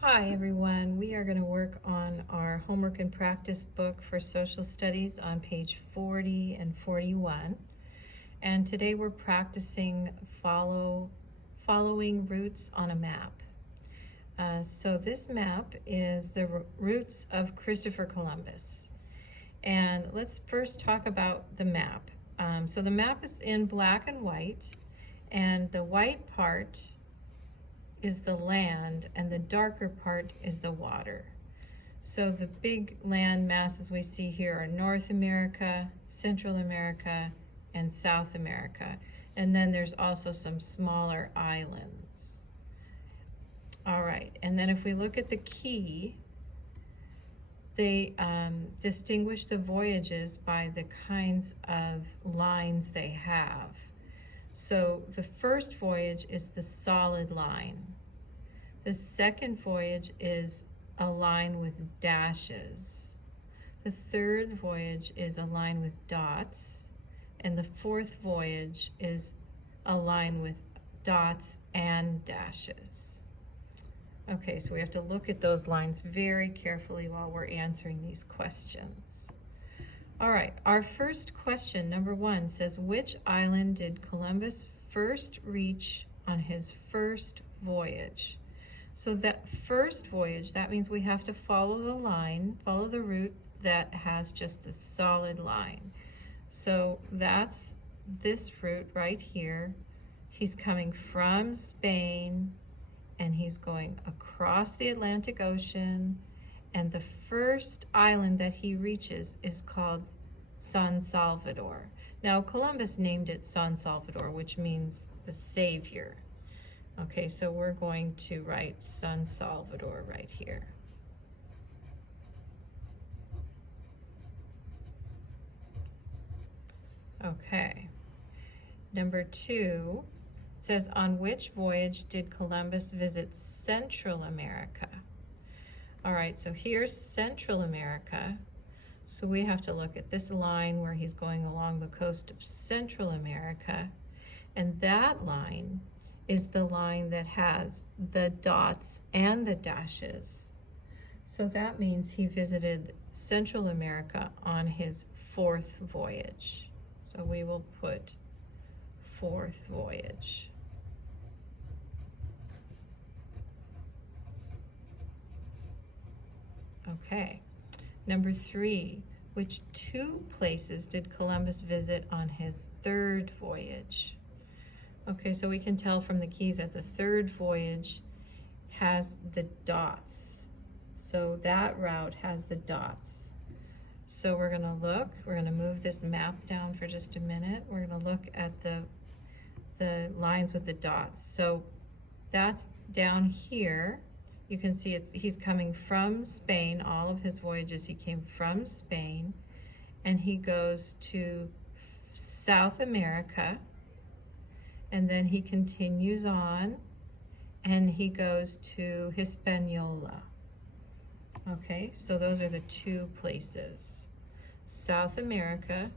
Hi everyone, we are going to work on our homework and practice book for social studies on page 40 and 41. And today we're practicing following routes on a map. So this map is the routes of Christopher Columbus. And let's first talk about the map. So the map is in black and white, and the white part is the land and the darker part is the water. So the big land masses we see here are North America, Central America, and South America. And then there's also some smaller islands. All right, and then if we look at the key, they distinguish the voyages by the kinds of lines they have. So the first voyage is the solid line. The second voyage is a line with dashes. The third voyage is a line with dots. And the fourth voyage is a line with dots and dashes. Okay, so we have to look at those lines very carefully while we're answering these questions. All right, our first question, number 1, says, which island did Columbus first reach on his first voyage? So that first voyage, that means we have to follow the line, follow the route that has just the solid line. So that's this route right here. He's coming from Spain and he's going across the Atlantic Ocean, and the first island that he reaches is called San Salvador. Now Columbus named it San Salvador, which means the Savior. Okay, so we're going to write San Salvador right here. Okay, number 2 says, on which voyage did Columbus visit Central America? All right, so here's Central America. So we have to look at this line where he's going along the coast of Central America. And that line is the line that has the dots and the dashes. So that means he visited Central America on his fourth voyage. So we will put fourth voyage. Okay, number 3, which 2 places did Columbus visit on his third voyage? Okay, so we can tell from the key that the third voyage has the dots. So that route has the dots. So we're gonna move this map down for just a minute. We're gonna look at the lines with the dots. So that's down here. You can see he's coming from Spain. All of his voyages, he came from Spain, and he goes to South America, and then he continues on, and he goes to Hispaniola. Okay, so those are the 2 places. South America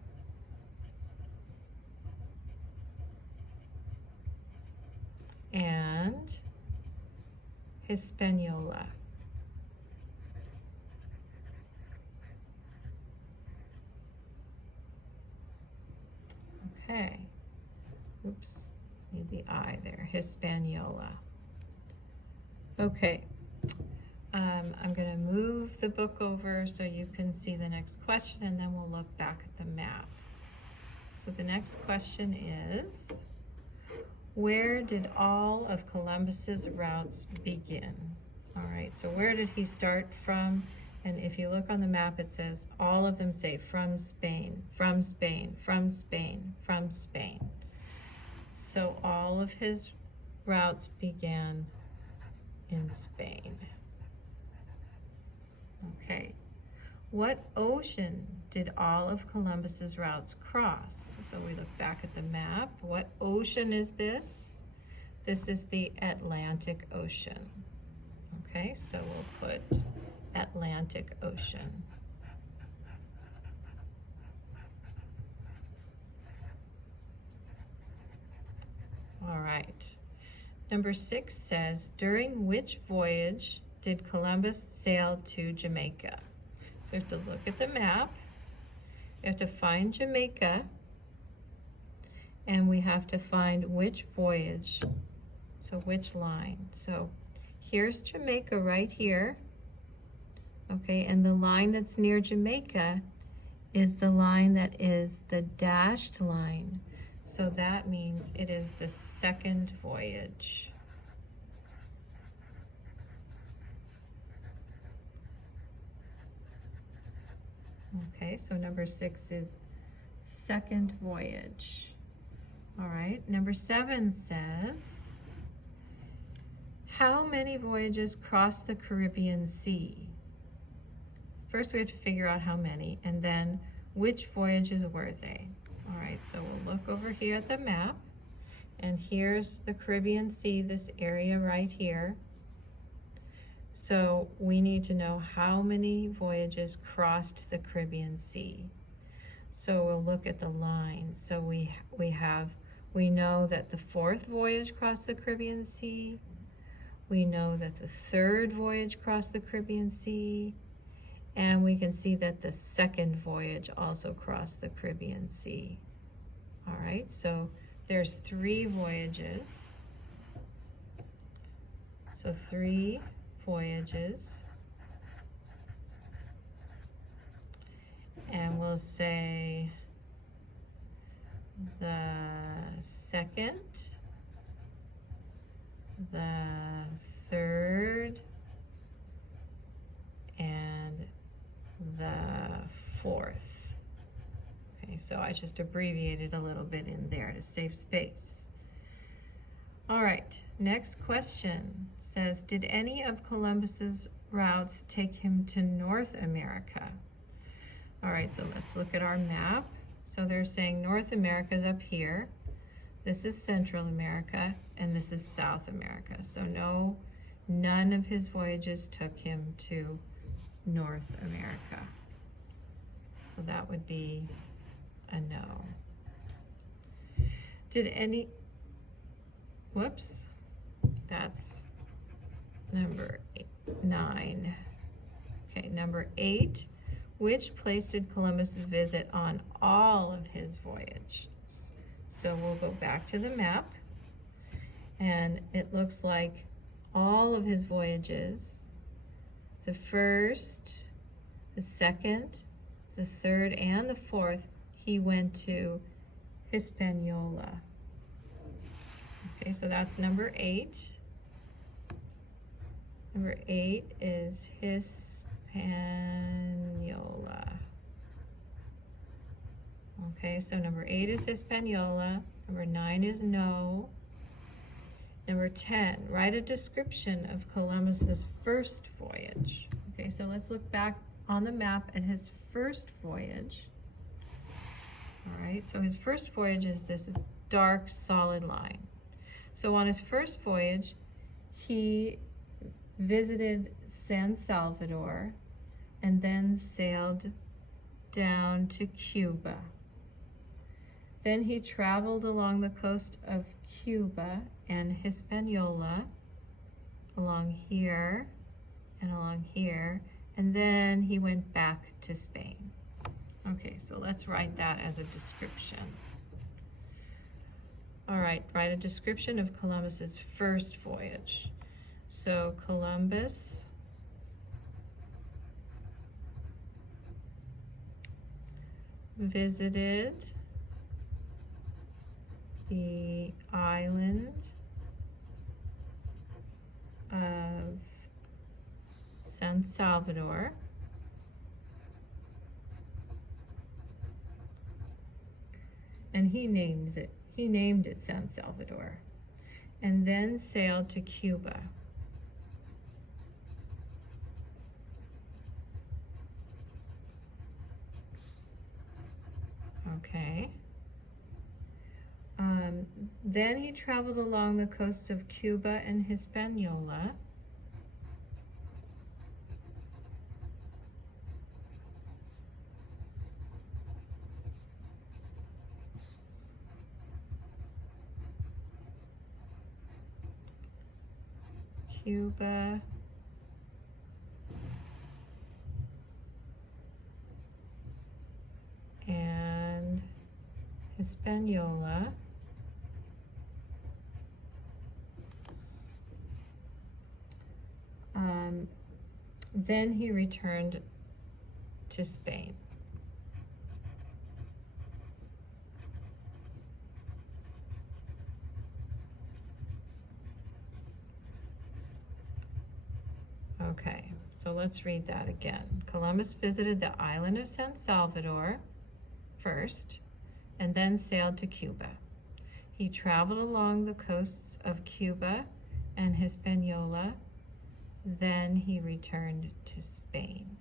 and Hispaniola. Okay, oops, need the I there, Hispaniola. Okay, I'm gonna move the book over so you can see the next question, and then we'll look back at the map. So the next question is, where did all of Columbus's routes begin? All right, so where did he start from? And if you look on the map, it says all of them say from Spain, from Spain, from Spain, from Spain. So all of his routes began in Spain. Okay, what ocean did all of Columbus's routes cross? So we look back at the map. What ocean is this? This is the Atlantic Ocean. Okay, so we'll put Atlantic Ocean. All right. Number 6 says, during which voyage did Columbus sail to Jamaica? So we have to look at the map. We have to find Jamaica, and we have to find which voyage, so which line. So here's Jamaica right here, okay, and the line that's near Jamaica is the line that is the dashed line. So that means it is the second voyage. Okay, so number 6 is second voyage. All right, number 7 says, how many voyages crossed the Caribbean Sea? First we have to figure out how many, and then which voyages were they? All right, so we'll look over here at the map, and here's the Caribbean Sea, this area right here. So we need to know how many voyages crossed the Caribbean Sea. So we'll look at the lines. So we know that the 4th voyage crossed the Caribbean Sea. We know that the 3rd voyage crossed the Caribbean Sea. And we can see that the 2nd voyage also crossed the Caribbean Sea. All right, so there's 3 voyages. So 3 voyages. And we'll say the 2nd, the 3rd, and the 4th. Okay, so I just abbreviated a little bit in there to save space. All right, next question says, did any of Columbus's routes take him to North America? All right, so let's look at our map. So they're saying North America is up here. This is Central America, and this is South America. So no, none of his voyages took him to North America. So that would be a no. Did any, whoops, that's number 9. Okay, number 8, which place did Columbus visit on all of his voyages? So we'll go back to the map, and it looks like all of his voyages, the 1st, the 2nd, the 3rd, and the 4th, he went to Hispaniola. Okay, so that's number 8. Number 8 is Hispaniola. Okay, so number 8 is Hispaniola. Number 9 is no. Number 10, write a description of Columbus's first voyage. Okay, so let's look back on the map at his first voyage. All right, so his first voyage is this dark, solid line. So on his first voyage, he visited San Salvador and then sailed down to Cuba. Then he traveled along the coast of Cuba and Hispaniola, along here and along here, and then he went back to Spain. Okay, so let's write that as a description. All right, write a description of Columbus's first voyage. So Columbus visited the island of San Salvador, and he named it San Salvador, and then sailed to Cuba. Okay. Then he traveled along the coast of Cuba and Hispaniola. Cuba Hispaniola. Then he returned to Spain. Okay, so let's read that again. Columbus visited the island of San Salvador first, and then sailed to Cuba. He traveled along the coasts of Cuba and Hispaniola. Then he returned to Spain.